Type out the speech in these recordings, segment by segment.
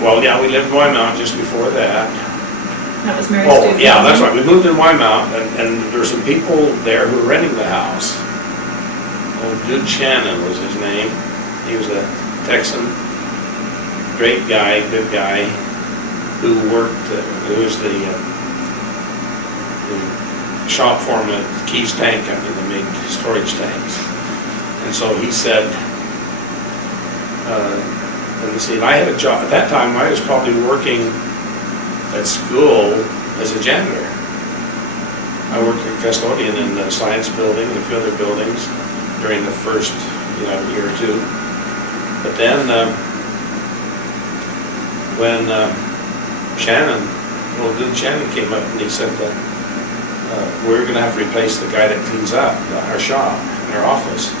Well, yeah, we lived in Wymount just before that. That was Mary's. Oh, yeah, that's right. We moved in Wymount, and there were some people there who were renting the house. Old Dude Shannon was his name. He was a Texan, great guy, good guy, who was the shop foreman at Keys Tank Company that made storage tanks. And so he said, let me see, I had a job. At that time, I was probably working at school as a janitor. I worked as a custodian in the science building and a few other buildings during the first year or two. But then when Shannon, old Dude Shannon came up and he said that we're going to have to replace the guy that cleans up our shop and our office.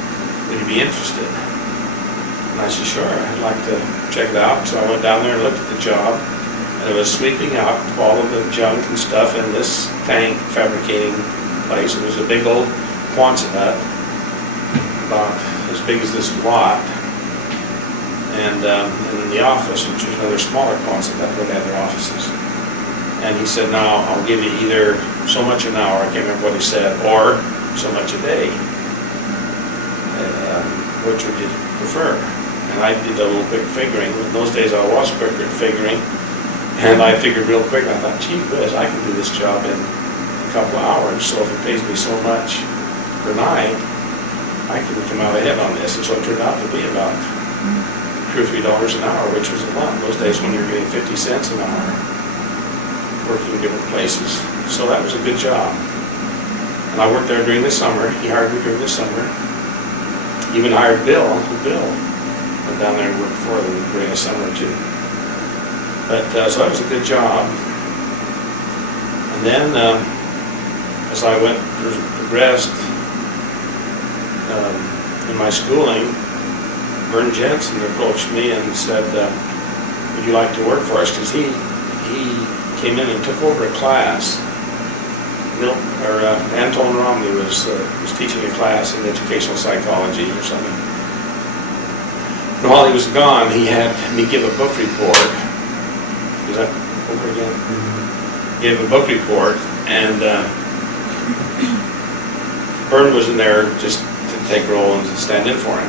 Would you be interested? And I said, sure, I'd like to check it out. So I went down there and looked at the job, and it was sweeping out all of the junk and stuff in this tank fabricating place. It was a big old Quonset hut, about as big as this lot, and in the office, which was another smaller Quonset hut where they had their offices. And he said, now I'll give you either so much an hour, I can't remember what he said, or so much a day. Which would you prefer? And I did a little quick figuring. In those days I was quicker at figuring, and I figured real quick. I thought, gee whiz, I can do this job in a couple of hours. So if it pays me so much per night, I can come out ahead on this. And so it turned out to be about $2 or $3 an hour, which was a lot in those days when you were getting 50 cents an hour working in different places. So that was a good job. And I worked there during the summer. He hired me during the summer. Even hired Bill, Uncle Bill, went down there and worked for them during the summer too. But so that was a good job. And then as I progressed in my schooling, Vern Jensen approached me and said, would you like to work for us? Because he came in and took over a class. Anton Romney was teaching a class in educational psychology or something. And while he was gone, he had me give a book report. Is that over again? Mm-hmm. Gave a book report, and Vern was in there just to take roll and stand in for him.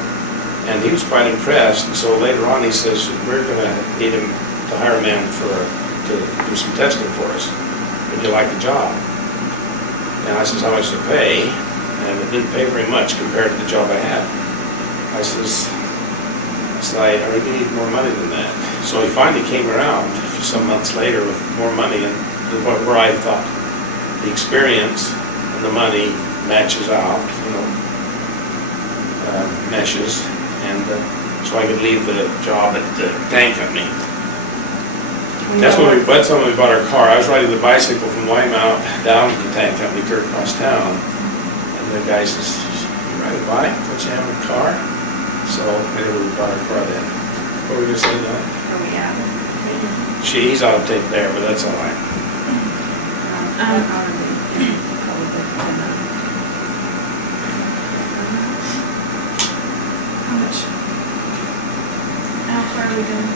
And he was quite impressed. And so later on, he says, "We're going to need him to hire a man to do some testing for us. Would you like the job?" And I says, "How much to pay?" And it didn't pay very much compared to the job I had. I says, I really need more money than that. So he finally came around some months later with more money, and to the point where I thought the experience and the money matches out, meshes, and so I could leave the job at the tank company. That's when we bought our car. I was riding the bicycle from Wymount down to the tank company clear across town. And the guy says, "You ride a bike? Don't you have a car?" So anyway, we bought our car then. What were we going to say now? Oh, yeah. He's out of tape there, but that's all right. How much? How far are we going?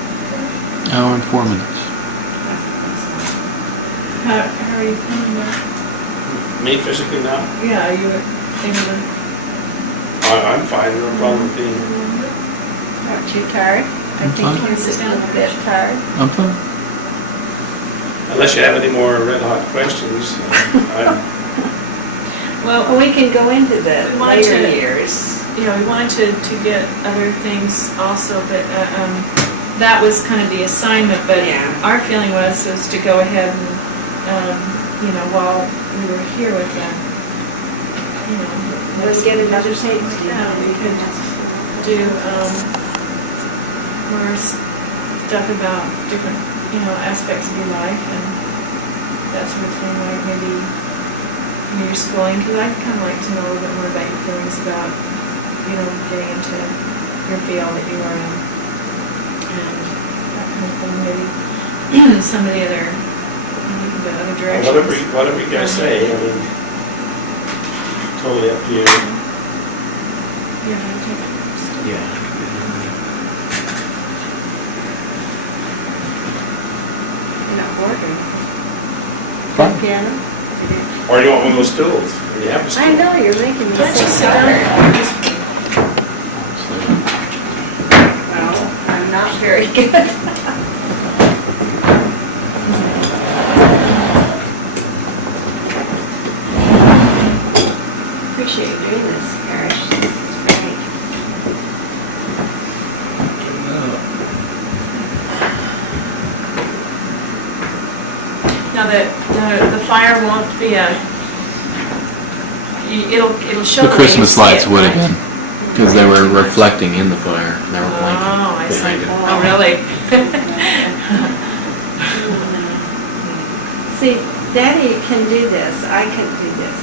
Hour and 4 minutes. How are you feeling now? Me physically now? Yeah, you were thinking I'm fine. No problem with being. Not too tired. I think fine. you're just a little bit tired. I'm fine. Unless you have any more red hot questions. Well, we can go into the We wanted later to- years. we wanted to get other things also, but that was kind of the assignment, but Yeah. our feeling was to go ahead and, while we were here with them, Let's get another tape. yeah, we could do more stuff about different, aspects of your life and that sort of thing, like maybe your schooling, because I'd kind of like to know a little bit more about your feelings about, getting into your field that you are in, and that kind of thing, maybe some of the other, the other directions. Whatever you guys say. I mean, totally up to you. Yeah, you take it. Yeah. piano? Or do you want one of those stools? You have a I stool. know, you're making me Don't you so sit down tired. there? Well, I'm not very good. Appreciate you doing this, Parrish. This is great. Now the fire won't be it'll show. The way you Christmas see lights it, would have right? been, because they were reflecting in the fire. They were Oh, I blinking see. behind it. Oh, really? See, Daddy can do this, I can't do this.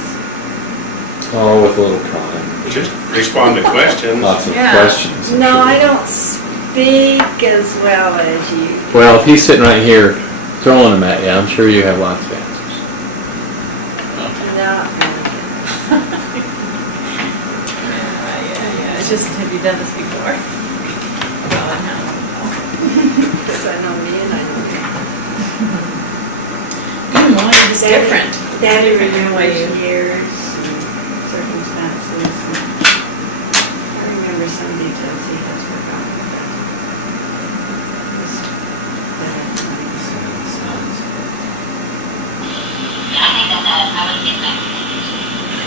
Oh, with a little trying. Just respond to questions. Lots of Yeah. questions. I'm No, sure. I don't speak as well as you. Well, if he's sitting right here throwing them at you, I'm sure you have lots of answers. Not Yeah, it's just, have you done this before? Well, I have. because I know me and I know you. Even one is Daddy- different. Daddy Different way remembers you- years and circumstances. And I remember some details he has forgotten. Just bad times.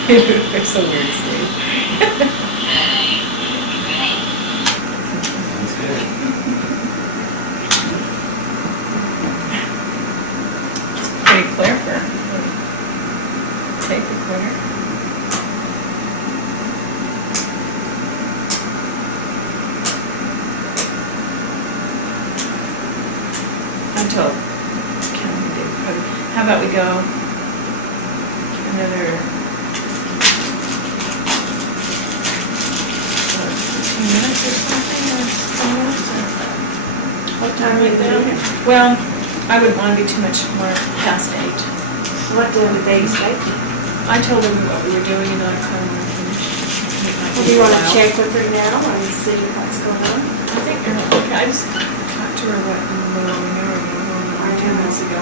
They're so weird, Steve. Sounds good. Pretty clear for tape recorder. I'm told. How about we go another 15 minutes or something, or 20 minutes? What time are you doing? Well, I wouldn't want to be too much more past 8. What did they expect? I told them what we were doing and I kind of wanted to finish. Well, do you want to check with her now and see what's going on? I think you're okay. I just talked to her what a little over an hour ago, 2 minutes ago.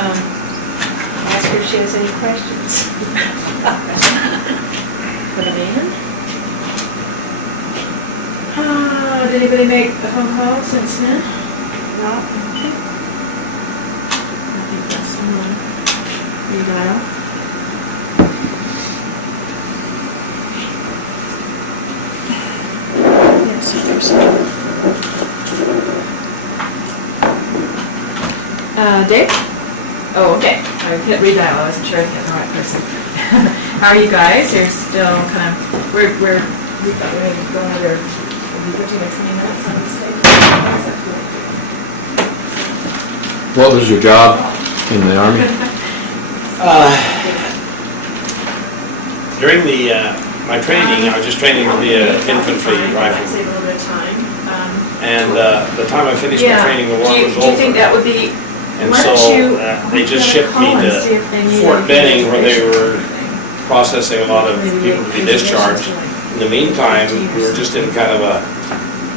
Ask her if she has any questions. Put it in. Did anybody make the phone call since then? No? Okay. I think that's someone. Redial. Yes, there's some. Dave? Oh, okay. I hit redial. I wasn't sure I hit the right person. How are you guys? You're still kind of, we thought we were going to go another 15 or 20 minutes on this tape. What was your job in the Army? During my training, I was just training to be an infantry Might rifleman. save a little bit of time. And the time I finished my Yeah. training, the war was Do you think over. that would be, And why don't so you they just shipped me call and see if they to need Fort any Benning where they information? were processing a lot of Maybe people to be maybe discharged. information's In the meantime, we were just in kind of a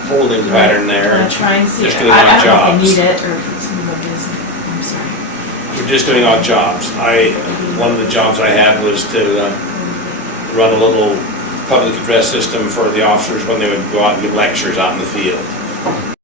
holding pattern there. Try and see. Just doing I odd don't know if jobs. they need it or if it's somebody isn't. I'm sorry. We're just doing odd jobs. One of the jobs I had was to run a little public address system for the officers when they would go out and give lectures out in the field.